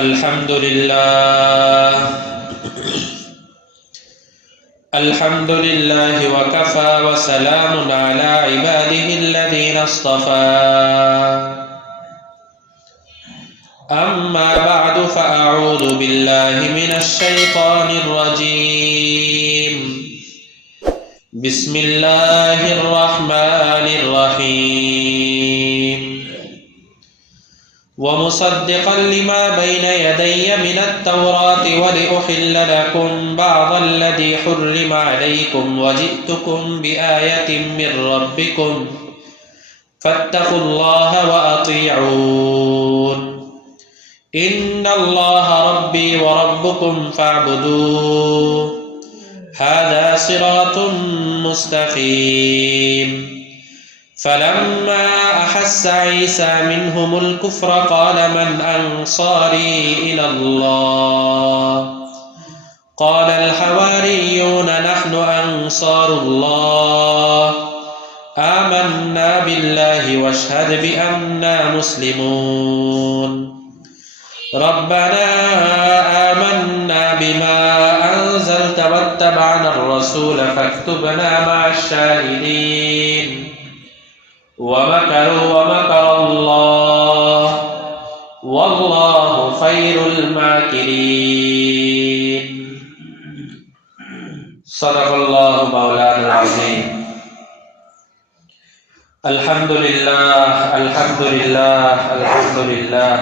الحمد لله الحمد لله وكفى وسلام على عباده الذين اصطفى أما بعد فأعوذ بالله من الشيطان الرجيم بسم الله الرحمن الرحيم ومصدقا لما بين يدي من التوراة ولأحل لكم بعض الذي حرم عليكم وجئتكم بآية من ربكم فاتقوا الله وأطيعون إن الله ربي وربكم فاعبدوه هذا صراط مستقيم فلما أحس عيسى منهم الكفر قال من أنصاري إلى الله قال الحواريون نحن أنصار الله آمنا بالله واشهد بأننا مسلمون ربنا آمنا بما أنزلت واتبعنا الرسول فاكتبنا مع الشاهدين ومكروا ومكر الله والله خير الماكرين صدق الله مولانا العظيم الحمد لله الحمد لله الحمد لله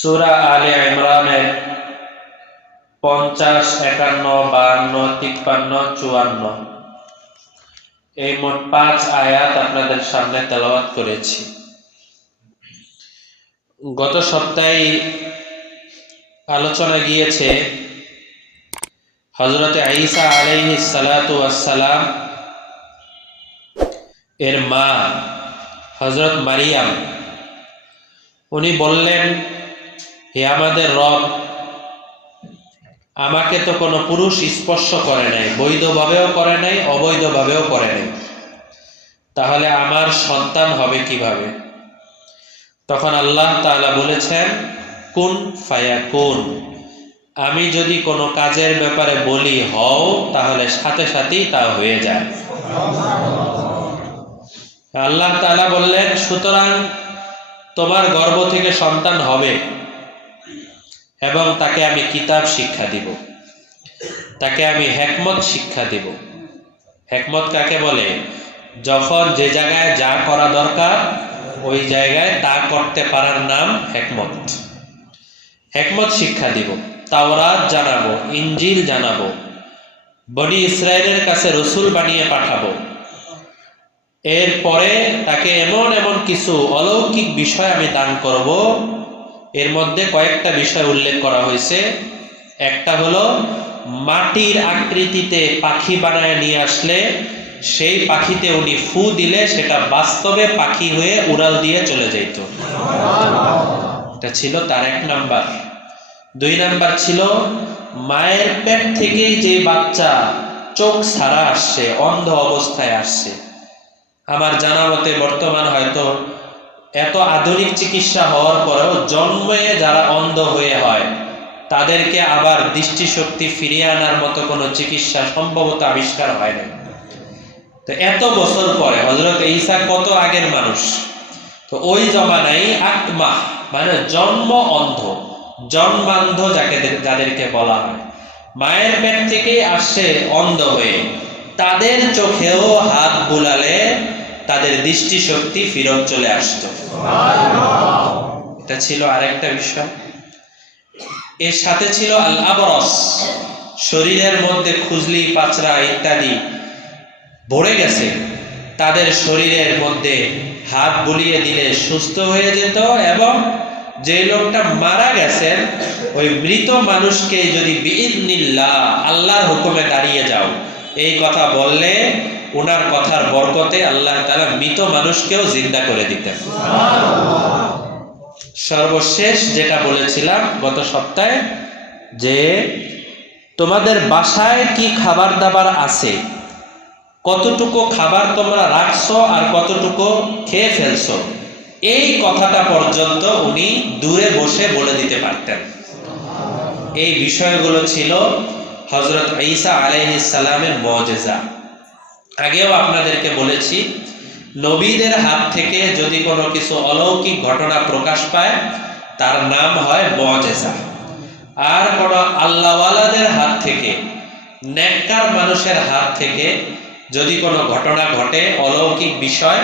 সূরা আলে ইমরানের 50, 51, 52, 54 এই মোট 5 আয়াত আপনাদের সামনে তেলাওয়াত করেছি। গত সপ্তাহে আলোচনা গিয়েছে হযরত ঈসা আলাইহিস সালাতু ওয়াস সালাম এর মা হযরত মারিয়াম উনি বললেন, হে আমাদের রব, আমাকে তো কোনো পুরুষ স্পর্শ করে নাই, বৈধভাবেও করে নাই, অবৈধভাবেও করে নাই, তাহলে আমার সন্তান হবে কিভাবে? তখন আল্লাহ তাআলা বলেছেন, কুন ফায়াকুন, আমি যদি কোনো কাজের ব্যাপারে বলি হও, তাহলে সাথে সাথেই তা হয়ে যায়। আল্লাহ তাআলা বললেন, সুতরাং তোমার গর্ভ থেকে সন্তান হবে এবং তাকে আমি কিতাব শিক্ষা দিব, তাকে আমি হিকমত শিক্ষা দিব। হিকমত কাকে বলে? যখন যে জায়গায় যা করা দরকার ওই জায়গায় তা করতে পারার নাম হিকমত। হিকমত শিক্ষা দিব, তাওরাত জানাবো, ইনজিল জানাবো, বনি ইসরায়েলের কাছে রাসূল বানিয়ে পাঠাবো। এরপরে তাকে এমন এমন কিছু অলৌকিক বিষয় আমি দান করব। এর মধ্যে কয়েকটা বিষয় উল্লেখ করা হয়েছে। একটা হলো মাটির আকৃতিতে পাখি বানায় নিয়ে আসলে সেই পাখিতে উনি ফু দিলে সেটা বাস্তবে পাখি হয়ে উড়াল দিয়ে চলে যেত। এটা ছিল তার 1 নাম্বার। 2 নাম্বার ছিল মায়ের পেট থেকে যে বাচ্চা চোখ ছাড়া আসছে, অন্ধ অবস্থায় আসছে। আমার জানা মতে বর্তমান হয়তো এত আধুনিক চিকিৎসা হওয়ার পরেও জন্মে যারা অন্ধ হয়ে হয় তাদেরকে আবার দৃষ্টিশক্তি ফিরিয়ে আনার মতো কোনো চিকিৎসা সম্ভবত আবিষ্কার হয় না। তো এত বছর পরে হযরত ঈসা কত আগের মানুষ, তো ওই জমানায় আকমা মানে জন্ম অন্ধ, জন্মান্ধ যাদেরকে বলা হয়, মায়ের পেট থেকে আসে অন্ধ হয়ে, তাদের চোখেও হাত বুলালে তাদের দৃষ্টিশক্তি ফিরত চলে আসতো। এটা ছিল আরেকটা বিষয়। এর সাথে ছিল আল আবরস, শরীরের মধ্যে খুজলি, পাচরা ইত্যাদি ভরে গেছে, তাদের শরীরের মধ্যে হাত বুলিয়ে দিলে সুস্থ হয়ে যেত। এবং যে লোকটা মারা গেছেন ওই মৃত মানুষকে যদি বিইذনিল্লাহ, আল্লাহর হুকুমে দাঁড়িয়ে যাও, এই কথা বললে ওনার কথার বরকতে আল্লাহ তাআলা মৃত মানুষকেও জিন্দা করে দিতেন। সর্বশেষ যেটা বলেছিলাম গত সপ্তাহে, যে তোমাদের বাসায় কি খাবার দাবার আছে, কতটুকু খাবার তোমরা রাখছো আর কতটুকু খেয়ে ফেলছো, এই কথাটা পর্যন্ত উনি দূরে বসে বলে দিতে পারতেন। এই বিষয়গুলো ছিল হযরত ঈসা আলাইহিস সালামের মুজিজা। আগেও আপনাদেরকে বলেছি, নবীদের হাত থেকে যদি কোনো কিছু অলৌকিক ঘটনা প্রকাশ পায় তার নাম হয় মুজিজা। আর কোনো আল্লাহওয়ালাদের হাত থেকে, নেককার মানুষের হাত থেকে যদি কোনো ঘটনা ঘটে অলৌকিক বিষয়,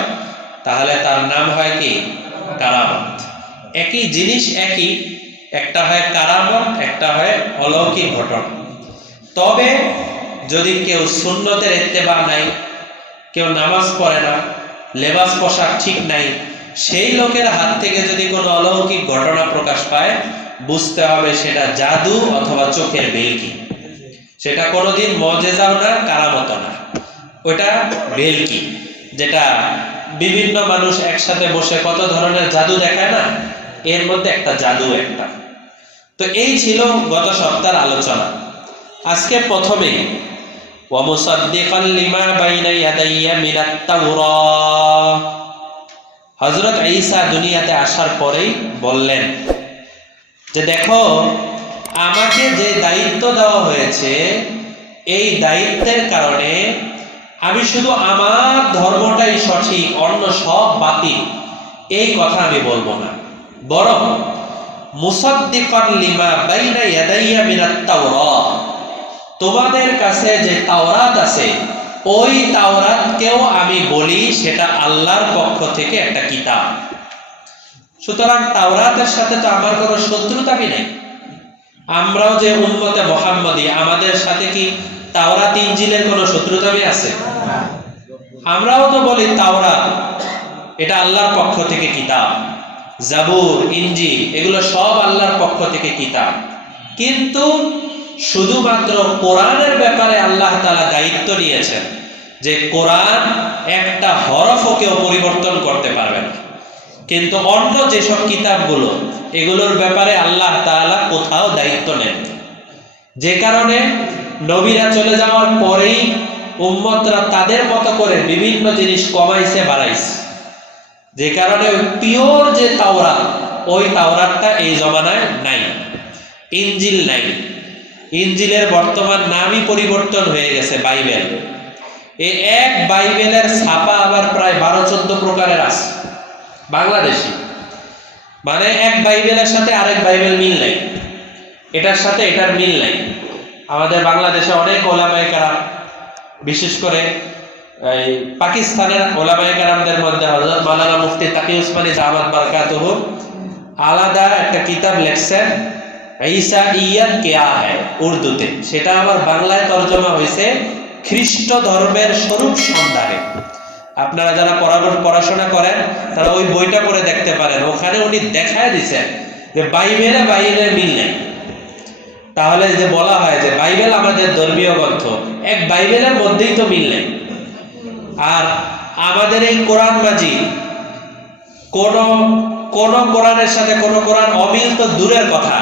তাহলে তার নাম হয় কি? কারামত। একই জিনিস একই, একটা হয় কারামত, একটা হয় অলৌকিক ঘটনা। তবে যদি কেউ সুন্নতের ইত্তেবা নাই, কেউ নামাজ পড়ে না, লেবাস পোশাক ঠিক নাই, সেই লোকের হাত থেকে যদি কোনো অলৌকিক ঘটনা প্রকাশ পায়, বুঝতে হবে সেটা জাদু অথবা চোখের ভেলকি। সেটা কোনোদিন মুজিজাও না, কারামতও না, ওটা ভেলকি। যেটা বিভিন্ন মানুষ একসাথে বসে কত ধরনের জাদু দেখায় না, এর মধ্যে একটা জাদু একটা। তো এই ছিল গত সপ্তাহের আলোচনা। আজকে প্রথমে ওয়ামুসাদ্দিকাল লিমা বাইনা ইয়াদাইয়া মিনাত তাওরাহ, হযরত ঈসা দুনিয়াতে আসার পরেই বললেন যে দেখো, আমাকে যে দায়িত্ব দেওয়া হয়েছে, এই দায়িত্বের কারণে আমি শুধু আমার ধর্মটাই সঠিক, অন্য সব বাতিল, এই কথা আমি বলবো না। বরং মুসাদ্দিকান লিমা বাইনা ইয়াদাইয়া মিনাত তাওরাহ, তোমাদের কাছে যে তাওরাত আছে, ওই তাওরাতকেও আমি বলি সেটা আল্লাহর পক্ষ থেকে একটা কিতাব। সুতরাং তাওরাতের সাথে তো আমার কোনো শত্রুতা নেই। আমরাও যে উম্মতে মুহাম্মদী, আমাদের সাথে কি তাওরাত ইনজিলের কোনো শত্রুতা আছে? আমরাও তো বলি তাওরাত এটা আল্লাহর পক্ষ থেকে কিতাব, জাবুর, ইনজিল এগুলো সব আল্লাহর পক্ষ থেকে কিতাব। কিন্তু শুধুমাত্র কোরআনের ব্যাপারে আল্লাহ তাআলা দায়িত্ব নিয়েছেন যে কোরআন একটা হরফও কেউ পরিবর্তন করতে পারবে না। কিন্তু অন্য যেসব কিতাবগুলো, এগুলোর ব্যাপারে আল্লাহ তাআলা কোথাও দায়িত্ব নেন। যে কারণে নবীরা চলে যাওয়ার পরেই উম্মতরা তাদের মতো করে বিভিন্ন জিনিস কমাইছে, বাড়াইছে। যে কারণে পিওর যে তাওরাত, ওই তাওরাতটা এই জমানায় নাই, ইনজিল নাই। ইনজিলের বর্তমান নামই পরিবর্তন হয়ে গেছে বাইবেল। এই এক বাইবেলের ছাপা আবার প্রায় 12-14 প্রকারের আছে বাংলাদেশি। মানে এক বাইবেলের সাথে আরেক বাইবেল মিল নাই, এটার সাথে এটার মিল নাই। আমাদের বাংলাদেশে অনেক ওলামায়ে কেরাম, বিশেষ করে এই পাকিস্তানের ওলামায়ে কেরামদের মধ্যে হযরত মাওলানা মুফতি তাকি উসমানী দামাত বারাকাতুহু আলাদা একটা কিতাব লিখছেন, ঈসাইয়াত কিয়া হ্যায়, উর্দুতে। সেটা আবার বাংলায় তরজমা হয়েছে খ্রিস্ট ধর্মের স্বরূপ সন্ধানে। আপনারা যারা পড়াশোনা করেন তারা ওই বইটা পড়ে দেখতে পারেন। ওখানে উনি দেখায় দিচ্ছেন যে বাইবেলে মিল নেই। তাহলে যে বলা হয় যে বাইবেল আমাদের ধর্মীয় গ্রন্থ, এক বাইবেলের মধ্যেই তো মিল নেই। আর আমাদের এই কোরআন মাজিদ, কোন কোরআনের সাথে কোন কোরআন অমিল তো দূরের কথা,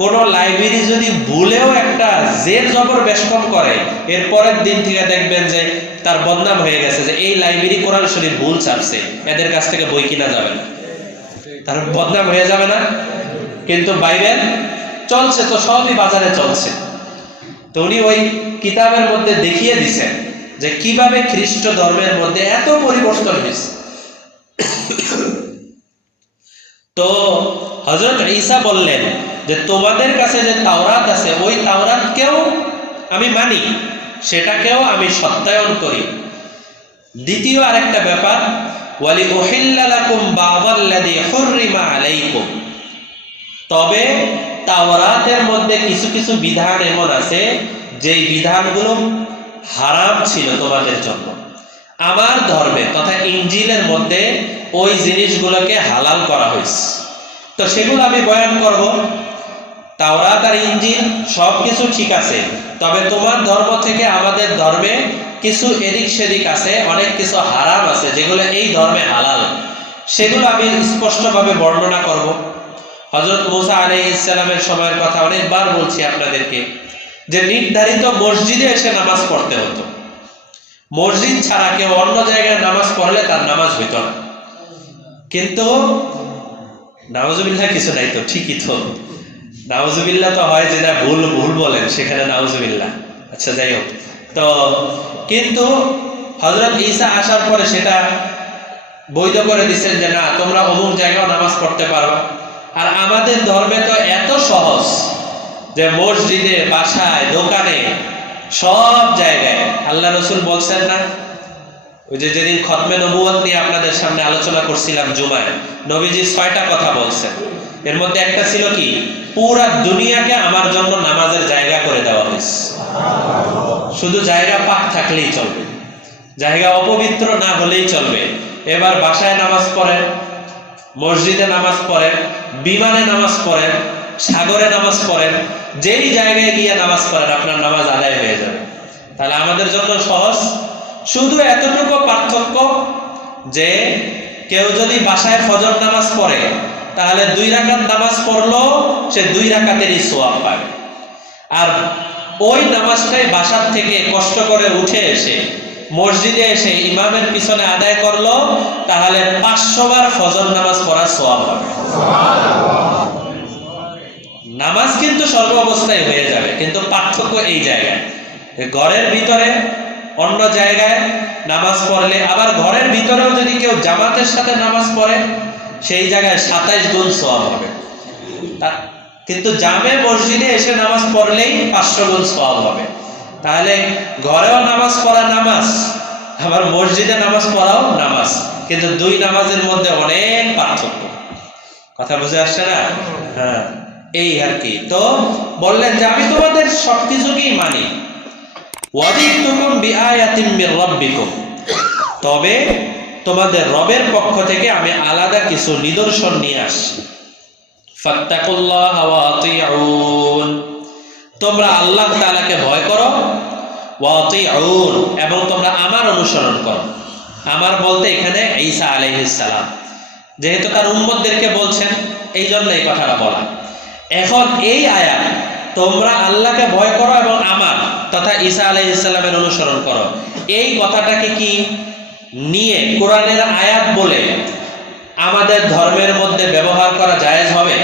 কোন লাইব্রেরি যদি ভুলেও একটা জের জবর বেশকম করে, এর পরের দিন থেকে দেখবেন যে তার বদনাম হয়ে গেছে যে এই লাইব্রেরি কোরআন শরীফ ভুল ছাপছে, এদের কাছ থেকে বই কিনা যাবে না, তার বদনাম হয়ে যাবে না? কিন্তু বাইবেল চলছে তো, সবই বাজারে চলছে। তো উনি ওই কিতাবের মধ্যে দেখিয়ে দিছেন যে কিভাবে খ্রিস্ট ধর্মের মধ্যে এত পরিবর্তন হয়েছে। তো হযরত ঈসা বললেন যে তোমাদের কাছে যে তাওরাত আছে, ওই তাওরাতকেও আমি মানি, সেটাকেও আমি সত্যায়ন করি। দ্বিতীয় আরেকটা ব্যাপার, ওয়ালি উহিল্লা লাকুম বা'দাল্লাযী হুররিমা আলাইকুম, তবে তাওরাতের মধ্যে কিছু কিছু বিধান এমন আছে যেই বিধানগুলো হারাম ছিল তোমাদের জন্য, আমার ধর্মে তথা ইনজিলের মধ্যে ওই জিনিসগুলোকে হালাল করা হয়েছে। তো সেগুলো আমি বয়ান করব। তাওরাত আর ইনজিল সবকিছু ঠিক আছে, তবে তোমার ধর্ম থেকে আমাদের ধর্মে কিছু এদিক সেদিক আছে, অনেক কিছু হারাম আছে যেগুলো এই ধর্মে হালাল, সেগুলো আমি স্পষ্টভাবে বর্ণনা করব। হযরত মুসা আলাইহিস সালামের সময়ের কথা অনেকবার বলছি আপনাদেরকে, যে নির্ধারিত মসজিদে এসে নামাজ পড়তে হতো। মসজিদ ছাড়া কেউ অন্য জায়গায় নামাজ পড়লে তার নামাজ হইত না। কিন্তু নাউজুবিল্লাহ কিছু নাই তো, ঠিকই তো, নাউজুবিল্লাহ তো হয় যেটা ভুল ভুল বলেন সেখানে নাউজুবিল্লাহ। আচ্ছা যাই হোক, তো কিন্তু হযরত ঈসা আসার পরে সেটা বৈধ করে দিচ্ছেন যে না, তোমরা অমুক জায়গায় নামাজ পড়তে পারো। আর আমাদের ধর্মে তো এত সহজ যে মসজিদে, বাসায়, দোকানে, সব জায়গায় আল্লাহ রসুল বলছেন না, ওই যে যেদিন খতমে নবুয়ত নিয়ে আপনাদের সামনে আলোচনা করছিলাম জুমায়, নবীজি 6টা কথা বলছেন। এর মধ্যে একটা ছিল কি, পুরা দুনিয়াকে আমার জন্য নামাজের জায়গা করে দেওয়া হয়েছে। শুধু জায়গা পাক থাকলেই চলবে, জায়গা অপবিত্র না হলেই চলবে। এবার বাসায় নামাজ পড়েন, মসজিদে নামাজ পড়েন, বিমানে নামাজ পড়েন, সাগরে নামাজ পড়েন, যেই জায়গায় গিয়ে নামাজ পড়েন আপনার নামাজ আদায় হয়ে যাবে। তাহলে আমাদের জন্য সহজ। শুধু এতটুকু পার্থক্য যে কেউ যদি বাসায় ফজর নামাজ পড়ে তাহলে 2 রাকাত নামাজ পড়লো সে 2 রাকাতেরই সওয়াব পায়। আর ওই নামাজটাই বাসার থেকে কষ্ট করে উঠে এসে মসজিদে এসে ইমামের পিছনে আদায় করলো তাহলে 500 বার ফজর নামাজ পড়ার সওয়াব হবে। নামাজ কিন্তু সর্ব অবস্থায় হয়ে যাবে, কিন্তু পার্থক্য এই জায়গায়, ঘরের ভিতরে অন্য জায়গায় নামাজ পড়লে, আবার ঘরের ভিতরেও যদি কেউ জামাতের সাথে নামাজ পড়ে সেই জায়গায় 27 গুণ সওয়াব হবে। কিন্তু জামে মসজিদে এসে নামাজ পড়লেই 500 গুণ সওয়াব হবে। তাহলে ঘরেও নামাজ পড়া নামাজ, আবার মসজিদে নামাজ পড়াও নামাজ, কিন্তু 2 নামাজের মধ্যে অনেক পার্থক্য। কথা বুঝে আসছে না? হ্যাঁ, এই আর কি। তো বললেন যে আমি তোমাদের সবকিছুকেই মানি, ওয়াজিতুকুম বিআয়াতিম মির রাব্বিকুম, তবে তোমাদের রবের পক্ষ থেকে আমি আলাদা কিছু নিদর্শন নিয়ে আসছি। ফাত্তাকুল্লাহ ওয়া আতিউন, তোমরা আল্লাহ তাআলাকে ভয় করো, ওয়া আতিউন, এবং তোমরা আমার অনুসরণ করো। আমার বলতে এখানে ঈসা আলাইহিস সালাম, যেহেতু তার উম্মতদেরকে বলছেন এই জন্য এই কথাটা বলা। এখন এই আয়াত, তোমরা আল্লাহকে ভয় করো এবং আমার তথা ঈসা আলাইহিস সালামের অনুসরণ করো, এই কথাটাকে কি নিয়ে কোরআনের আয়াত বলে আমাদের ধর্মের মধ্যে ব্যবহার করা জায়েজ হবে?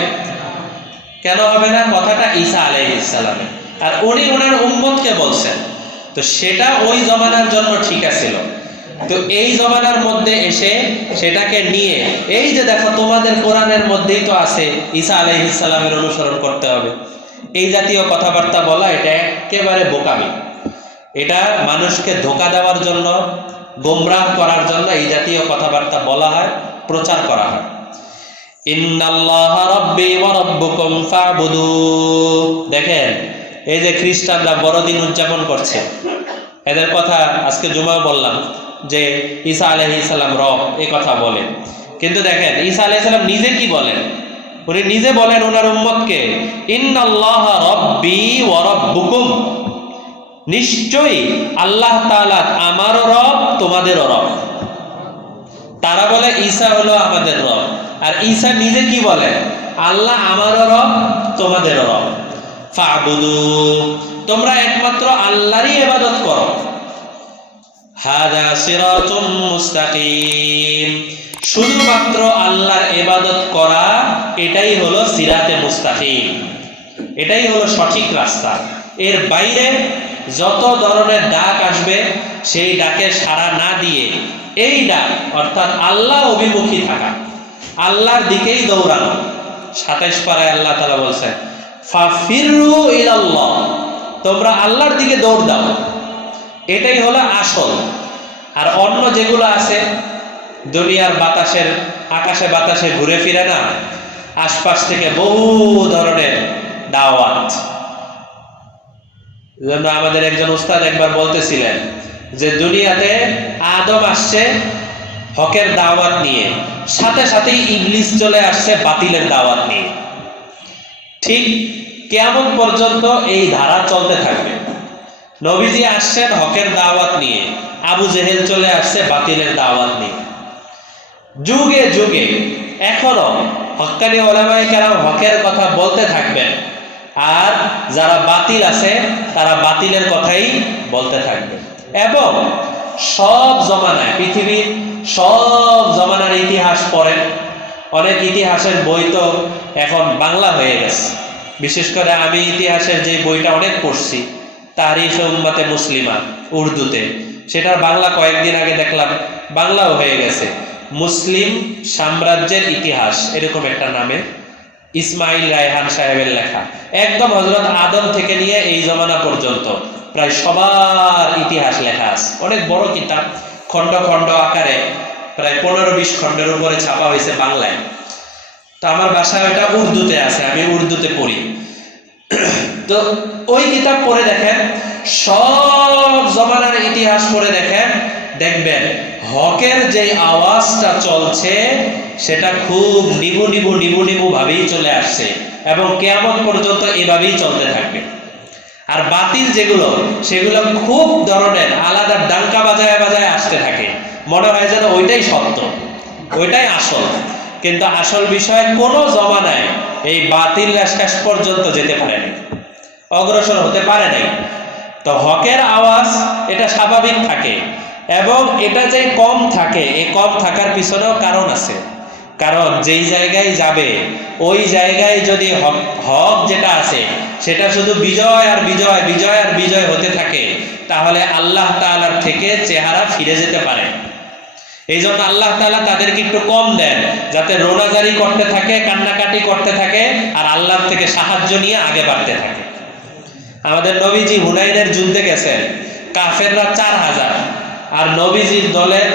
কেন হবে না? কথাটা ঈসা আলাইহিস সালামের, আর উনি ওনার উম্মতকে বলছেন, তো সেটা ওই জমানার জন্য ঠিক আছিল। তো এই জমানার মধ্যে এসে সেটাকে নিয়ে এই যে দেখো তোমাদের কোরআনের মধ্যেই তো আছে ঈসা আলাইহিস সালামের অনুসরণ করতে হবে, এই জাতীয় কথাবার্তা বলা এটা একেবারে বোকামি। এটা মানুষকে ধোঁকা দেওয়ার জন্য, গোমরাহ করার জন্য এই জাতীয় কথাবার্তা বলা হয়, প্রচার করা হয়। ইন্নাল্লাহা রাব্বি ওয়া রাব্বুকুম ফা'বুদু। দেখেন এই যে খ্রিস্টানরা বড়দিন উদযাপন করছে, এদের কথা আজকে জুমা বললাম যে ঈসা আলাইহিস সালাম রব, এই কথা বলেন। কিন্তু দেখেন ঈসা আলাইহিস সালাম নিজে কি বলেন, উনি নিজে বলেন ওনার উম্মতকে, ইন্নাল্লাহা রাব্বি ওয়া রাব্বুকুম, নিশ্চয়ই আল্লাহ তাআলা আমারও রব তোমাদেরও রব। তারা বলে ঈসা হলো আমাদের রব, আর ঈসা নিজে কি বলেন, আল্লাহ আমারও রব তোমাদেরও রব। ফা'বুদু, তোমরা একমাত্র আল্লাহরই ইবাদত করো। হাদা সিরাতুম মুস্তাকিম, শুধুমাত্র আল্লাহর ইবাদত করা এটাই হলো সিরাতে মুস্তাকিম, এটাই হলো সঠিক রাস্তা। এর বাইরে যত ধরনের ডাক আসবে সেই ডাকে সাড়া না দিয়ে এই ডাক অর্থাৎ আল্লাহ অভিমুখী থাকা, আল্লাহর দিকেই দৌড়ানো। 27 পারায় আল্লাহ তাআলা বলছেন ফাফিরু ইলাল্লাহ, তোমরা আল্লাহর দিকে দৌড় দাও, এটাই হলো আসল। আর অন্য যেগুলো আছে দুনিয়ার বাতাসের, আকাশে বাতাসে ঘুরে ফিরে না, আশপাশ থেকে বহু ধরনের দাওয়াত। জন্য আমাদের একজন উস্তাদ একবার বলতেছিলেন যে দুনিয়াতে আদম আসছে হকের দাওয়াত নিয়ে, সাথে সাথেই ইবলিস চলে আসছে বাতিলের দাওয়াত নিয়ে। ঠিক কিয়ামত পর্যন্ত এই ধারা চলতে থাকবে। নবীজি আসছেন হকের দাওয়াত নিয়ে, আবু জেহেল চলে আসছে বাতিলের দাওয়াত নিয়ে। যুগে যুগে এখনো হক্কানি উলামায়ে কেরাম হকের কথা বলতে থাকবেন, আর যারা বাতিল আছে তারা বাতিলের কথাই বলতে থাকবে। এবং সব জমানায়, পৃথিবীর সব জমানার ইতিহাস পড়েন। অনেক ইতিহাসের বই তো এখন বাংলা হয়ে গেছে। বিশেষ করে আমি ইতিহাসের যে বইটা অনেক পড়ছি, তারিখে উম্মতে মুসলিমা উর্দুতে, সেটার বাংলা কয়েকদিন আগে দেখলাম বাংলাও হয়ে গেছে। মুসলিম সাম্রাজ্যের ইতিহাস এরকম একটা নামে ইসমাইল রায়হান সাহেবের লেখা। একদম হযরত আদম থেকে নিয়ে এই জমানা পর্যন্ত প্রায় সবার ইতিহাস লেখা আছে। অনেক বড় কিতাব, খণ্ড খণ্ড আকারে, প্রায় 15-20 খণ্ডের উপরে ছাপা হয়েছে বাংলায়। তো আমার বাসায় ওটা উর্দুতে আছে, আমি উর্দুতে পড়ি। তো ওই কিতাব পড়ে দেখেন, সব জমানার ইতিহাস পড়ে দেখেন, দেখবেন হকের যে আওয়াজটা চলছে সেটা খুব নিবু নিবু নিবু নিবু ভাবেই চলে আসছে এবং কিয়ামত পর্যন্ত এভাবেই চলতে থাকবে। আর বাতিল যেগুলো, সেগুলো খুব ধরনের আলাদা ডাঙ্কা বাজায় বাজায় আসতে থাকে। মনে হয় যেন ওইটাই সত্য, ওইটাই আসল। কিন্তু আসল বিষয় কোনো জমানায় এই বাতিল শেষ পর্যন্ত যেতে পারেনি, অগ্রসর হতে পারে নাই। তো হকের আওয়াজ এটা স্বাভাবিক থাকে, এবং এটা যে কম থাকে, এই কম থাকার পিছনেও কারণ আছে। কারণ যেই জায়গায় যাবে ওই জায়গায় যদি হক যেটা আছে সেটা শুধু বিজয় আর বিজয়, বিজয় আর বিজয় হতে থাকে, তাহলে আল্লাহ তাআলার থেকে চেহারা ফিরে যেতে পারে। এই জন্য আল্লাহ তাআলা তাদেরকে একটু কম দেন, যাতে রোনাজারি করতে থাকে, কান্নাকাটি করতে থাকে, আর আল্লাহর থেকে সাহায্য নিয়ে আগে বাড়তে থাকে। আমাদের নবীজি হুনাইনের যুদ্ধে গেছেন, কাফেররা 4000 আর নবীজির দলের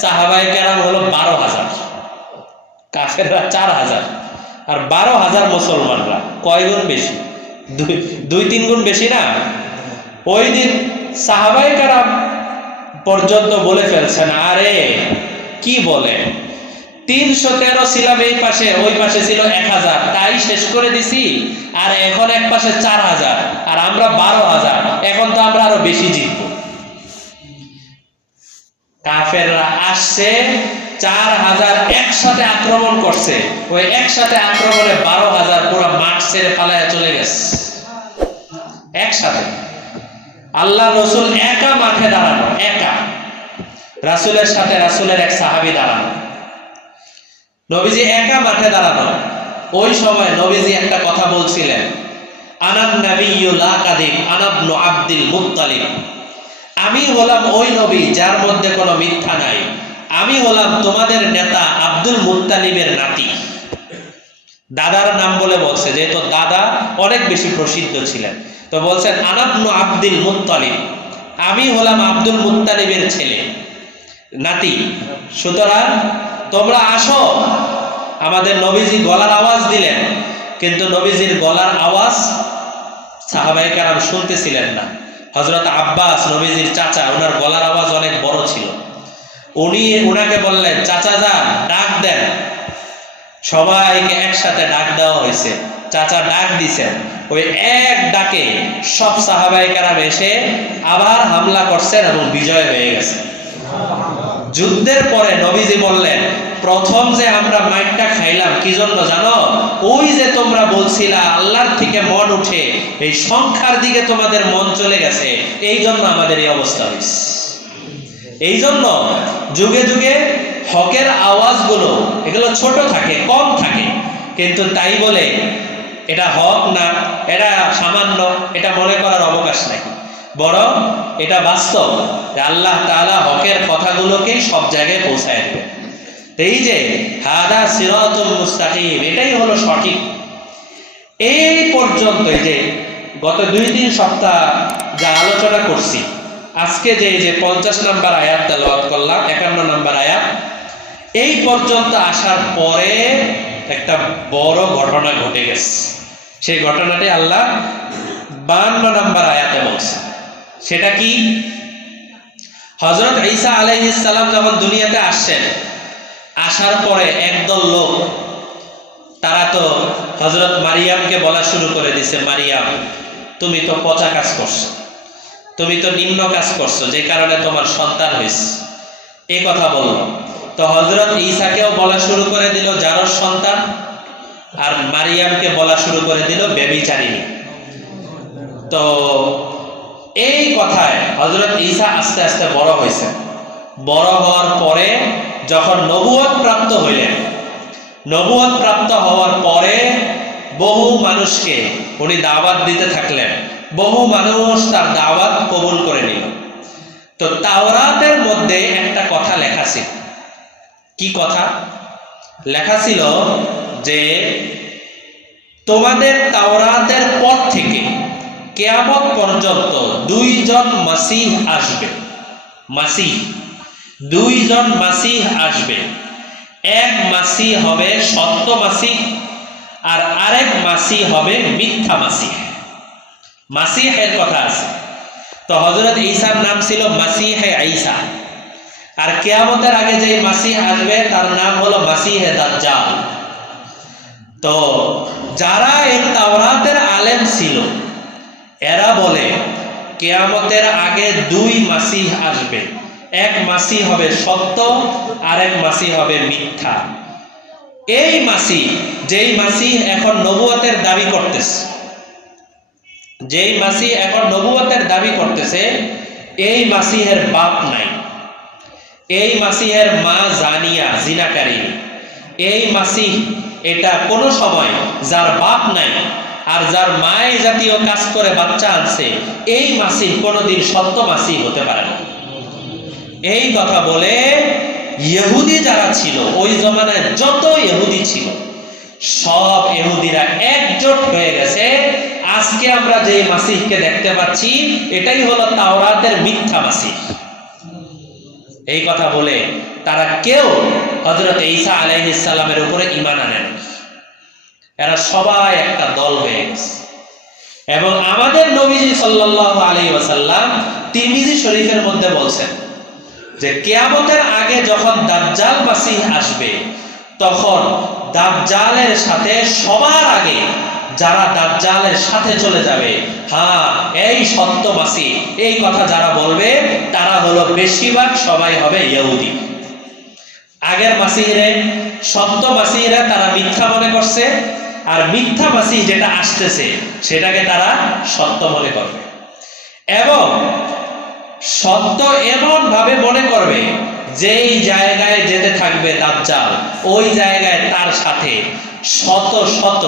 সাহাবায়ে কেরাম হলো 12000। কাফেররা 4000 আর 12000 মুসলমানরা, কয় গুণ বেশি? 2-3 গুণ বেশি না? ওই দিন সাহাবায়ে কেরাম পর্যন্ত বলে ফেলছেন, আরে কি বলে, 313 ছিলাম এই পাশে, ওই পাশে ছিল 1000, তাই শেষ করে দিছি। আর এখন এক পাশে 4000 আর আমরা 12000, এখন তো আমরা আরো বেশি জিতবো। কাফেররা আসছে, 4000 একসাথে আক্রমণ করছে। ওই একসাথে আক্রমণে 12000 পুরো মাঠ ছেড়ে পালায়া চলে গেছে একসাথে। আল্লাহ রসুল একা মাঠে দাঁড়ানো, একা, রাসূলের সাথে রাসূলের এক সাহাবী দাঁড়ানো, নবীজি একা মাঠে দাঁড়ানো। ওই সময় নবীজি একটা কথা বলছিলেন, আনান নাবিয়্যু লা কাযিব আনা ইবনু আব্দুল মুত্তালিব। আমি হলাম ওই নবী যার মধ্যে কোনো মিথ্যা নাই, আমি হলাম তোমাদের নেতা আব্দুল মুত্তালিবের নাতি। দাদার নাম বলে বলছে, যেহেতু দাদা অনেক বেশি প্রসিদ্ধ ছিলেন, তো বলছেন আনা ইবনু আব্দুল মুত্তালিব, আমি হলাম আব্দুল মুত্তালিবের ছেলে, নাতি। সুতরাং তোমরা আসো। আমাদের নবীজি গলার আওয়াজ দিলেন, কিন্তু নবীজির গলার আওয়াজ সাহাবায়ে কেরাম শুনতেছিলেন না। হযরত আব্বাস নবীজির চাচা, ওনার গলার আওয়াজ অনেক বড় ছিল। উনাকে বললেন, চাচা যান, ডাক দেন। সবাইকে একসাথে ডাক দেওয়া হয়েছে, চাচা ডাক দিছেন। ওই এক ডাকে সব সাহাবায়ে কেরাম এসে আবার হামলা করছেন এবং বিজয় হয়ে গেছে। যুদ্ধের পরে নবীজি বললেন, প্রথম যে আমরা মাইরটা খাইলাম কি জন্য জানো? ওই যে তোমরা বলছিলা আল্লাহর থেকে মন উঠে, এই সংখ্যার দিকে তোমাদের মন চলে গেছে, এই জন্য আমাদের এই অবস্থা হয়েছে। এই জন্য যুগে যুগে হকের আওয়াজগুলো এগুলো ছোট থাকে, কম থাকে, কিন্তু তাই বলে এটা হক না, এটা সামান্য, এটা মনে করার অবকাশ নাই। বরং এটা বাস্তব যে আল্লাহ তাআলা হকের কথাগুলোকেই সব জায়গায় পৌঁছায় দেবে। এই যে হাদা সিরাতুল মুস্তাকিম, এটাই হলো সঠিক। এই পর্যন্ত এই যে গত 2-3 সপ্তাহ যা আলোচনা করছি, আজকে যে 50 নম্বর আয়াত তেলাওয়াত করলাম, 51 নম্বর আয়াত, এই পর্যন্ত আসার পরে একটা বড় ঘটনা ঘটে গেছে। সেই ঘটনাটি আল্লাহ 52 নম্বর আয়াতে বলছে। সেটা কি? হযরত ঈসা আলাইহিস সালাম যখন দুনিয়াতে আসছেন, আসার পরে একদল লোক, তারা তো হযরত মারিয়ামকে বলা শুরু করে দিছে, মারিয়াম তুমি তো পচা কাজ করছো, তুমি তো নিম্ন কাজ করছো, যে কারণে তোমার সন্তান হয়েছে, এই কথা বলল। তো হযরত ঈসাকেও বলা শুরু করে দিল জারজ সন্তান, আর মারিয়ামকে বলা শুরু করে দিল ব্যভিচারিণী। তো এই কথা কথায় হযরত ঈসা আস্তে আস্তে বড় হয়েছেন। বড় হওয়ার পরে যখন নবুয়ত প্রাপ্ত হইলেন, নবুয়ত প্রাপ্ত হওয়ার পরে বহু মানুষকে উনি দাওয়াত দিতে থাকলেন। বহু মানুষ তার দাওয়াত কবুল করে নিল। তো তাওরাতের মধ্যে একটা কথা লেখা ছিল। কি কথা লেখা ছিল? যে তোমাদের তাওরাতের পর থেকে কিয়ামত পর্যন্ত দুইজন মাসিহ আসবে। মাসিহ, দুইজন মাসিহ আসবে। এক মাসিহ হবে সত্য মাসিহ, আর আরেক মাসিহ হবে মিথ্যা মাসিহ। মাসিহের কথা আছে। তো হযরত ঈসার নাম ছিল মাসিহে ঈসা। আর কিয়ামতের আগে যে মাসিহ আসবে তার নাম হলো মাসিহে দাজ্জাল। তো যারা এই তাওরাতের আলেম ছিল এরা বলে কিয়ামতের আগে দুই মাসিহ আসবে। এক মাসিহ হবে সত্য, আরেক মাসিহ হবে মিথ্যা। এই মাসিহ, যেই মাসিহ এখন নবুয়তের দাবি করতেছে, যেই মাসিহ এখন নবুয়তের দাবি করতেছে, এই মাসিহের বাপ নাই। এই মাসিহের মা জানিয়া, জিনাকারিনী। এই মাসিহ এটা কোন সময় যার বাপ নাই আর যার মায় জাতীয় কাজ করে বাচ্চা আনছে, এই মাসিহ কোনদিন সত্য মাসিহ হতে পারে না। এই কথা বলে ইহুদি যারা ছিল ওই জমানায়, যত ইহুদি ছিল সব ইহুদিরা একজোট হয়ে গেছে। আজকে আমরা যে মাসিহকে দেখতে পাচ্ছি এটাই হলো তাওরাতের মিথ্যা মাসিহ। এই কথা বলে তারা কেউ হযরত ঈসা আলাইহিস সালামের উপরে ঈমান আনেন। এরা সবাই একটা দল হয়ে গেছে। এবং আমাদের নবীজি সাল্লাল্লাহু আলাইহি ওয়াসাল্লাম তিরমিজি শরীফের মধ্যে বলছেন যে কিয়ামতের আগে যখন দাজ্জাল মাসিহ আসবে, তখন দাজ্জালের সাথে সবার আগে যারা দাজ্জালের সাথে চলে যাবে, হ্যাঁ এই সত্য মাসিহ, এই কথা যারা বলবে তারা হলো বেশিরভাগ সবাই হবে ইহুদি। আগের মাসিহরে, সত্য মাসিহরা তারা মিথ্যা মনে করছে, আর মিথ্যা মাসিহ যেটা আসতেছে সেটাকে তারা সত্য মনে করবে। এবং সত্য এমন ভাবে মনে করবে যেই জায়গায় যেতে থাকবে দাজ্জাল, ওই জায়গায় তার সাথে শত শত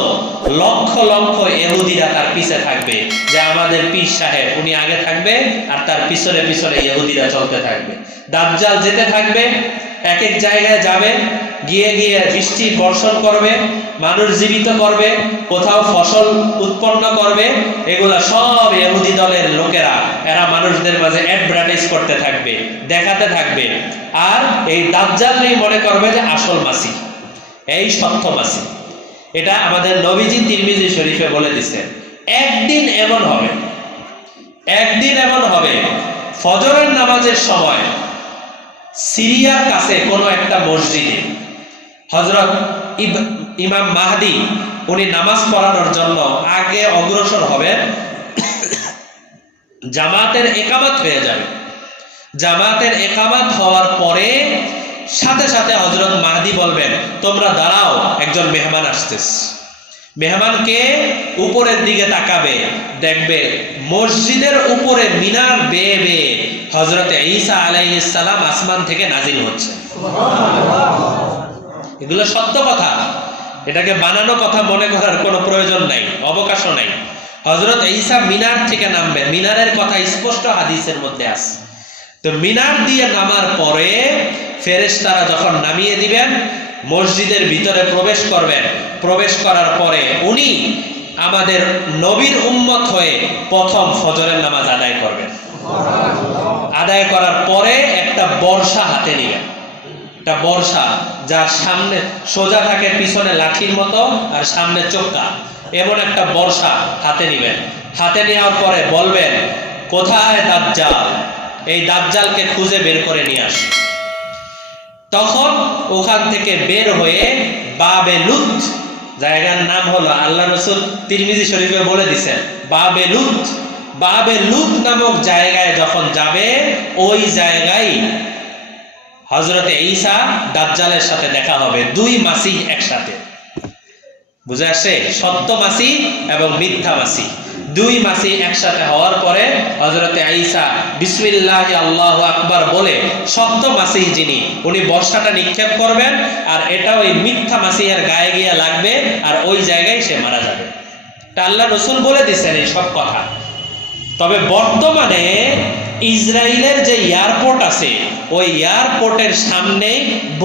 লক্ষ লক্ষ ইহুদিরা তার পিছে থাকবে। যে আমাদের পীর সাহেব, উনি আগে থাকবে আর তার পিছনে পিছনে ইহুদিরা চলতে থাকবে। দাজ্জাল যেতে থাকবে, এক এক জায়গায় যাবে, গিয়ে গিয়ে বৃষ্টি বর্ষণ করবে, মানুষ জীবিত করবে, কোথাও ফসল উৎপন্ন করবে। এগুলা সব ইহুদি দলের লোকেরা, এরা মানুষদের মাঝে অ্যাডভার্টাইজ করতে থাকবে, দেখাতে থাকবে। আর এই দাজ্জালই মনে করবে যে আসল মাসিহ, এই সত্য মাসিহ। এটা আমাদের নবীজি তিরমিজি শরীফে বলে দিচ্ছেন। একদিন এমন হবে, একদিন এমন হবে, ফজরের নামাজের সময় সিরিয়ার কাছে কোনো একটা মসজিদে হযরত ইমাম মাহদি উনি নামাজ পড়ানোর জন্য আগে অগ্রসর হবেন। জামাতের একামত হয়ে যাবে। জামাতের একামত হওয়ার পরে সাথে সাথে হযরত মাহদি বলবেন, তোমরা দাঁড়াও, একজন মেহমান আসতেছে। মেহমানকে উপরের দিকে তাকাবে, দেখবে মসজিদের উপরে মিনার বেয়ে বেয়ে হযরত ঈসা আলাইহিস সালাম আসমান থেকে নাজিল হচ্ছে। এগুলো সত্য কথা, এটাকে বানানো কথা মনে করার কোনো প্রয়োজন নাই, অবকাশও নাই। হযরত ঈসা মিনার থেকে নামবে, মিনারের কথা স্পষ্ট হাদিসের মধ্যে আছে। তো মিনার দিয়ে নামার পরে ফেরেশতারা যখন নামিয়ে দিবেন, মসজিদের ভিতরে প্রবেশ করবেন। প্রবেশ করার পরে উনি আমাদের নবীর উম্মত হয়ে প্রথম ফজরের নামাজ আদায় করবেন। আদায় করার পরে একটা বর্ষা হাতে নিবেন, একটা বর্ষা যার সামনে সোজা থাকে, পিছনে লাঠির মতো আর সামনে চোক্কা, এমন একটা বর্ষা হাতে নিবেন। হাতে নেওয়ার পরে বলবেন, কোথায় দাজ্জাল? এই দাজ্জালকে খুঁজে বের করে নিয়ে আস। তখন ওখান থেকে বের হয়ে বাবে লুত, জায়গার নাম হলো, আল্লাহ রাসূল তিরমিজি শরীফে বলে দিয়েছেন, বাবে লুত। বাবে লুত নামক জায়গায় যখন যাবে, ওই জায়গায় হযরতে ঈসা দাজ্জালের সাথে দেখা হবে। দুই মাসিহ একসাথে। বুঝে আসছে? সত্য মাসিহ এবং মিথ্যা মাসিহ দুই মাসি একসাথে হওয়ার পরে হযরতে ঈসা বিসমিল্লাহ আল্লাহু আকবার বলে সত্য মাসি যিনি উনি বর্ষাটা নিক্ষেপ করবেন, আর এটা ওই মিথ্যা মাসিহের গায়ে গিয়ে লাগবে, আর ওই জায়গায় সে মারা যাবে। তা আল্লাহ রসুল বলে দিচ্ছেন এই সব কথা। তবে বর্তমানে ইসরায়েলের যে এয়ারপোর্ট আছে, ওই এয়ারপোর্টের সামনে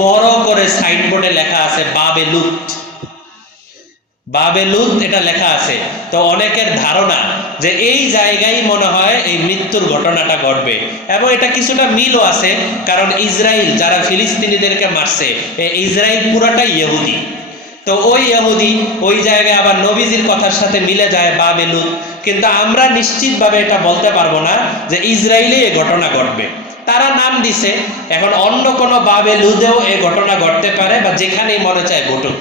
বড় করে সাইনবোর্ডে লেখা আছে বাবেলুত, বাবেলুত এটা লেখা আছে। তো অনেকের ধারণা যে এই জায়গায় মনে হয় এই মৃত্যুর ঘটনাটা ঘটবে, এবং এটা কিছুটা মিলও আছে, কারণ ইসরায়েল যারা ফিলিস্তিনিদেরকে মারছে, ইসরায়েল পুরাটাই ইহুদি। তো ওই ইহুদি ওই জায়গায় আবার নবীজির কথার সাথে মিলে যায় বাবেলুত, কিন্তু আমরা নিশ্চিতভাবে এটা বলতে পারবো না যে ইসরায়েলে এই ঘটনা ঘটবে। তারা নাম দিছে, এখন অন্য কোনো বাবেলুদেও এই ঘটনা ঘটতে পারে, বা যেখানেই মনে চায় ঘটুক।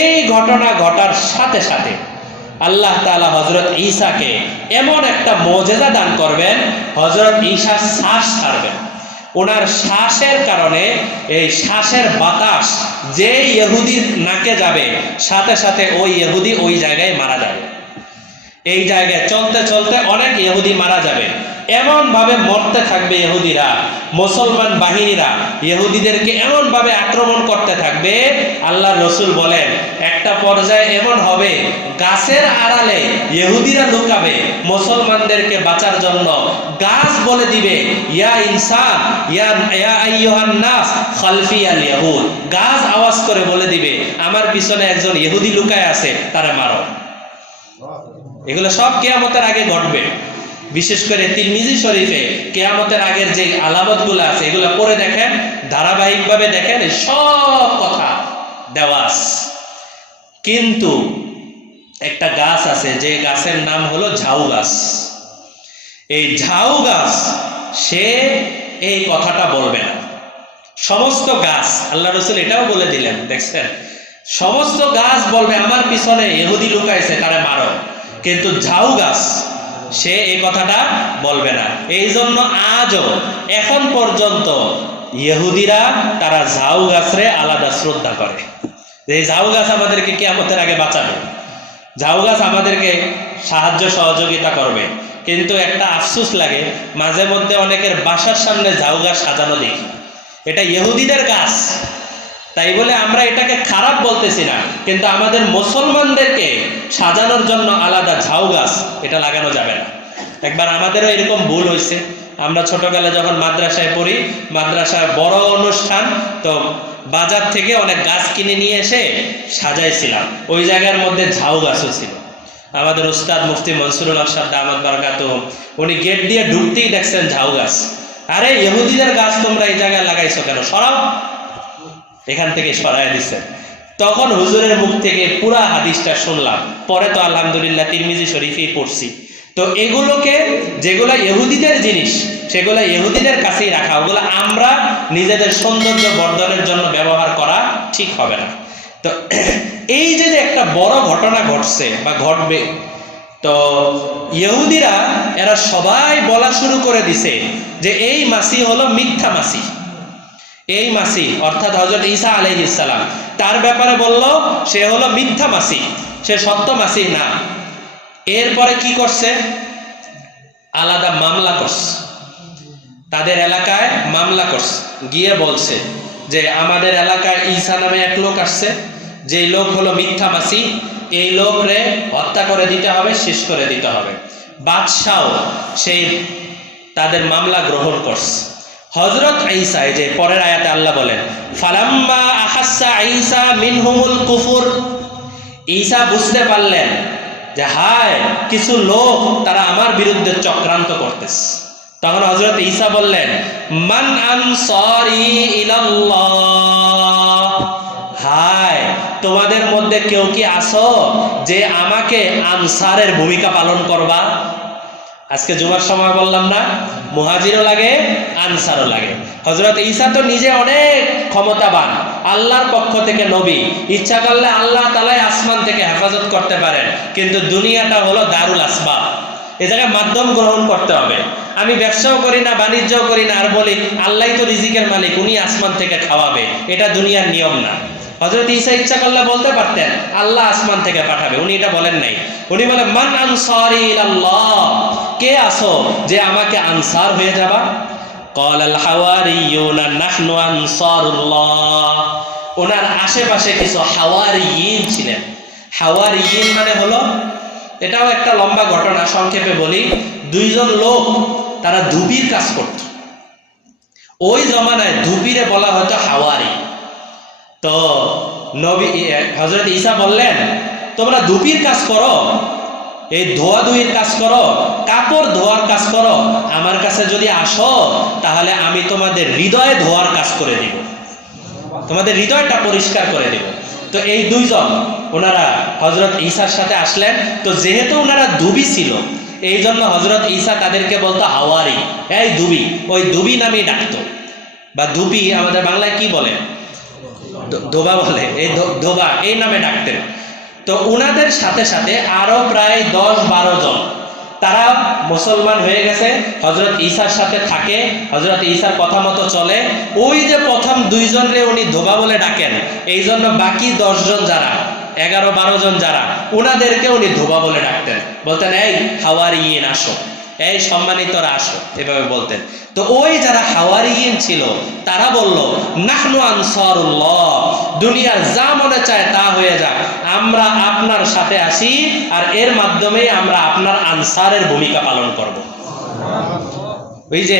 এই ঘটনা ঘটার সাথে সাথে আল্লাহ তাআলা হযরত ঈসাকে এমন একটা মুজিজা দান করবেন, হযরত ঈসা শ্বাস ছাড়বেন। ওনার শ্বাসের কারণে এই শ্বাসের বাতাস যে ইহুদির নাকে যাবে, সাথে সাথে ওই ইহুদি ওই জায়গায় মারা যাবে। এই জায়গায় চলতে চলতে অনেক ইহুদি মারা যাবে। এমন ভাবে মরতে থাকবে ইহুদিরা, মুসলমান বাহিনীরা ইহুদিদেরকে এমন ভাবে আক্রমণ করতে থাকবে। আল্লাহ রসুল বলেন একটা পর্যায়ে এমন হবে, গাছের আড়ালে ইহুদিরা লুকাবে মুসলমানদেরকে বাঁচার জন্য। গাছ বলে দিবে ইয়া ইনসান ইয়া আইয়ুহান নাস খালফি আল ইয়াহুদ, গাছ আওয়াজ করে বলে দিবে আমার পিছনে একজন ইহুদি লুকায় আছে, তারে মারো। এগুলো সব কিয়ামতের আগে ঘটবে। বিশেষ করে তিরমিজি শরীফে কিয়ামতের আগের যে আলামতগুলো আছে এগুলো পড়ে দেখেন, ধারাবাহিকভাবে দেখেন, সব কথা দেওয়া আছে। কিন্তু একটা গাছ আছে, যে গাছের নাম হলো ঝাউ গাছ। এই ঝাউ গাছ সে এই কথাটা বলবে না। সমস্ত গাছ, আল্লাহ রসুল এটাও বলে দিলেন, দেখছেন, সমস্ত গাছ বলবে আমার পিছনে ইহুদি লুকাইছে, তারে মারো। কিন্তু ঝাউ গাছ সে এই কথাটা বলবে না। এই জন্য আজও এখন পর্যন্ত ইহুদিরা তারা ঝাউ গাছরে আলাদা শ্রদ্ধা করে। এই ঝাউ গাছ আমাদেরকে কিয়ামতের আগে বাঁচাবে, ঝাউ গাছ আমাদেরকে সাহায্য সহযোগিতা করবে। কিন্তু একটা আফসোস লাগে, মাঝে মধ্যে অনেকের বাসার সামনে ঝাউ গাছ সাজানো দেখি। এটা ইহুদিদের গাছ, তাই বলে আমরা এটাকে খারাপ বলতেছি না, কিন্তু আমাদের মুসলমানদেরকে সাজানোর জন্য আলাদা ঝাউ গাছ এটা লাগানো যাবে না। একবার আমাদেরও এরকম ভুল হয়েছে। আমরা ছোটবেলায় যখন মাদ্রাসায় পড়ি, মাদ্রাসায় বড় অনুষ্ঠান, তো বাজার থেকে অনেক গাছ কিনে নিয়ে এসে সাজাইছিলাম। ওই জায়গার মধ্যে ঝাউ গাছও ছিল। আমাদের উস্তাদ মুফতি মনসুরুল হক সাহেব দামাত বারাকাতুহু উনি গেট দিয়ে ঢুকতেই দেখছেন ঝাউ গাছ। আরে ইহুদিদের গাছ তোমরা এই জায়গায় লাগাইছো কেন, সরাও, এখান থেকে সরাই দিচ্ছে। তখন হুজুরের মুখ থেকে পুরা হাদিসটা শুনলাম, পরে তো আলহামদুলিল্লাহ তিরমিজি শরীফেই পড়ছি। তো এগুলোকে যেগুলা ইহুদিদের জিনিস সেগুলো ইহুদিদের কাছেই রাখা, ওগুলো আমরা নিজেদের সৌন্দর্য বর্ধনের জন্য ব্যবহার করা ঠিক হবে না। তো এই যে একটা বড় ঘটনা ঘটছে বা ঘটবে, তো ইহুদিরা এরা সবাই বলা শুরু করে দিছে যে এই মাসি হলো মিথ্যা মাসি। এই মাসি অর্থাৎ হযরত ঈসা আলাইহিস সালাম, তার ব্যাপারে বলল সে হলো মিথ্যা মাসি, সে সত্য মাসি না। এরপরে কি করছে, আলাদা মামলা করছে, তাদের এলাকায় মামলা করছে, গিয়ে বলছে যে আমাদের এলাকায় ঈসা নামে এক লোক আসছে, যে লোক হলো মিথ্যা মাসি, এই লোকরে হত্যা করে দিতে হবে, শেষ করে দিতে হবে। বাদশাহ সেই তাদের মামলা গ্রহণ করছে। হযরত ঈসা, এই যে পরের আয়াতে আল্লাহ বলেন ফালাম্মা আহাসসা ঈসা মিনহুমুল কুফর, ঈসা বুঝতে পারলেন যে হায় কিছু লোক তারা আমার বিরুদ্ধে চক্রান্ত করতেছে। তখন হযরত ঈসা বললেন মান আনসারি ইলাল্লাহ, হায় তোমাদের মধ্যে কেউ কি আছো যে আমাকে আনসারের ভূমিকা পালন করবা? আজকে জুমার সময় বললাম না, মুহাজিরও লাগে আনসারও লাগে। হযরত ঈসা তো নিজে অনেক ক্ষমতাবান, আল্লাহর পক্ষ থেকে নবী, ইচ্ছা করলে আল্লাহ তাআলা আসমান থেকে হেফাজত করতে পারেন, কিন্তু দুনিয়াটা হলো দারুল আসবাব, এই জায়গায় মাধ্যম গ্রহণ করতে হবে। আমি ব্যবসাও করি না, বাণিজ্যও করি না, আর বলি আল্লাহই তো রিজিকের মালিক, উনি আসমান থেকে খাওয়াবে, এটা দুনিয়ার নিয়ম না। হযরত ঈসা ইচ্ছা করলে বলতে পারতেন আল্লাহ আসমান থেকে পাঠাবে, উনি এটা বলেন নাই। উনি বলেন মান আনসারি ইলাল্লাহ, কে আসো যে আমাকে আনসার হয়ে যাবা? ক্বালাল হাওয়ারিয়ুনা নাহনু আনসারুল্লাহ। ওনার আশেপাশে কিছু হাওয়ারিয়িন ছিলেন। হাওয়ারিয়িন মানে হলো, এটাও একটা লম্বা ঘটনা, সংক্ষেপে বলি। দুইজন লোক তারা ধুবির কাজ করত। ওই জমানায় ধুবিরে বলা হতো হাওয়ারি। তো নবী হযরত ঈসা বললেন তোমরা ধুবির কাজ করো, এই ধোয়াধুয়ির কাজ করো, কাপড় ধোয়ার কাজ করো, আমার কাছে যদি আসো তাহলে আমি তোমাদের হৃদয়ে ধোয়ার কাজ করে দিব, তোমাদের হৃদয়টা পরিষ্কার করে দেব। তো এই দুইজন ওনারা হযরত ঈসার সাথে আসলেন। তো যেহেতু ওনারা ধুবি ছিল, এই জন্য হযরত ঈসা তাদেরকে বলতো হাওয়ারি, এই ধুবি, ওই ধুবি নামেই ডাকতো। বা ধুবি আমাদের বাংলায় কি বলে? ধোবা বলে, এই ধোবা এই নামে ডাকতেন। তো উনাদের সাথে সাথে আরো প্রায় 10-12 জন তারা মুসলমান হয়ে গেছে, হযরত ঈসার সাথে থাকে, হযরত ঈসার কথা মতো চলে। ওই যে প্রথম দুইজনরে উনি ধোবা বলে ডাকেন, এই জন্য বাকি 10 জন যারা, 11-12 জন যারা, উনাদেরকে উনি ধোবা বলে ডাকতেন। বলতেন এই হাওয়ারিয়িন আসো, এই সম্মানিতরা আসো, এভাবে বলতেন। তো ওই যারা হাওয়ারিয়িন ছিল তারা বলল নাহনু আনসারুল্লাহ, দুনিয়ার যা মনে চায় তা হয়ে যাক, আমরা আপনার সাথে আসি আর এর মাধ্যমে আমরা আপনার আনসারের ভূমিকা পালন করব। ওই যে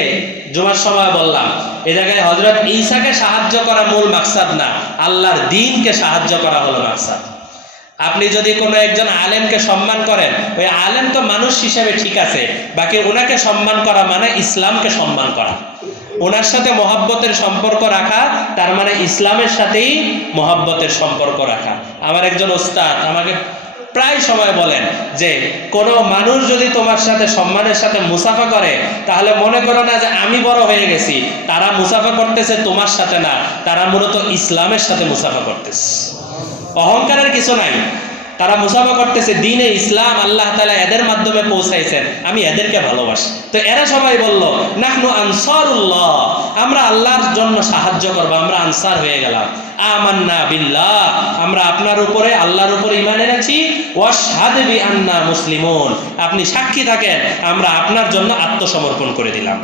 জুমার সময় বললাম, এই জায়গায় হযরত ঈসাকে সাহায্য করা মূল মাকসাদ না, আল্লাহর দ্বীনকে সাহায্য করা হলো মাকসাদ। আপনি যদি কোনো একজন আলেমকে সম্মান করেন, ওই আলেম তো মানুষ হিসেবে ঠিক আছে, বাকি ওনাকে সম্মান করা মানে ইসলামকে সম্মান করা, ওনার সাথে মহব্বতের সম্পর্ক রাখা, তার মানে ইসলামের সাথেই মহব্বতের সম্পর্ক রাখা। আমার একজন ওস্তাদ আমাকে প্রায় সময় বলেন যে কোনো মানুষ যদি তোমার সাথে সম্মানের সাথে মুসাফা করে, তাহলে মনে করো না যে আমি বড় হয়ে গেছি, তারা মুসাফা করতেছে তোমার সাথে না, তারা মূলত ইসলামের সাথে মুসাফা করতেছে। অহংকারের কিছু নাই, তারা মুসাফা করতেছে দ্বীনে ইসলাম, আল্লাহ তাআলা এদের মাধ্যমে পৌঁছাইছেন, আমি এদেরকে ভালোবাসি। তো এরা সবাই বলল নাহনু আনসারুল্লাহ, আমরা আল্লাহর জন্য সাহায্য করব, আমরা আনসার হয়ে গেলাম। আমান্না বিল্লাহ, আমরা আপনার উপরে আল্লাহর উপরে ঈমান এনেছি। ওয়াশহাদ বিআন্না মুসলিমুন, আপনি সাক্ষী থাকেন আমরা আপনার জন্য আত্মসমর্পণ করে দিলাম।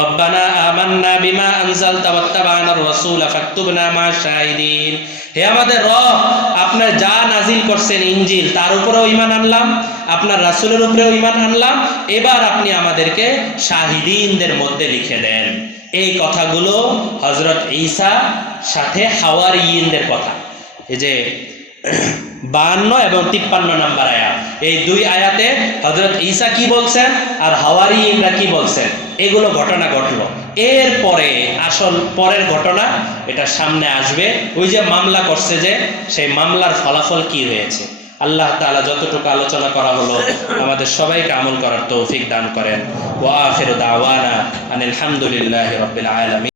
রব্বানা আমান্না বিমা আনজালতা ওয়াত্তাবা'নার রাসূলা ফাকতুবনা মা'আশ শাহিদিন, হে আমাদের রব, আপনি যা নাজিল করছেন ইনজিল, তার উপরেও ঈমান আনলাম, আপনার রাসূলের উপরেও ঈমান আনলাম, এবার আপনি আমাদেরকে শাহিদিনদের মধ্যে লিখে দেন। এই কথাগুলো হযরত ঈসা সাথে হাওয়ারিয়িনদের কথা। এই যে 52 এবং 53 নম্বর আয়াত, এই দুই আয়াতে হযরত ঈসা কি বলছেন আর হাওয়ারিয়িনরা কি বলছেন, এগুলো ঘটনা ঘটলো। এরপরে আসল পরের ঘটনা এটা সামনে আসবে, ওই যে মামলা করছে, যে সেই মামলার ফলাফল কি হয়েছে। আল্লাহ তাআলা যতটুকু আলোচনা করা হলো আমাদের সবাইকে আমল করার তৌফিক দান করেন। ওয়া আখিরু দাওয়ানা আনিল হামদুলিল্লাহি রাব্বিল আলামিন।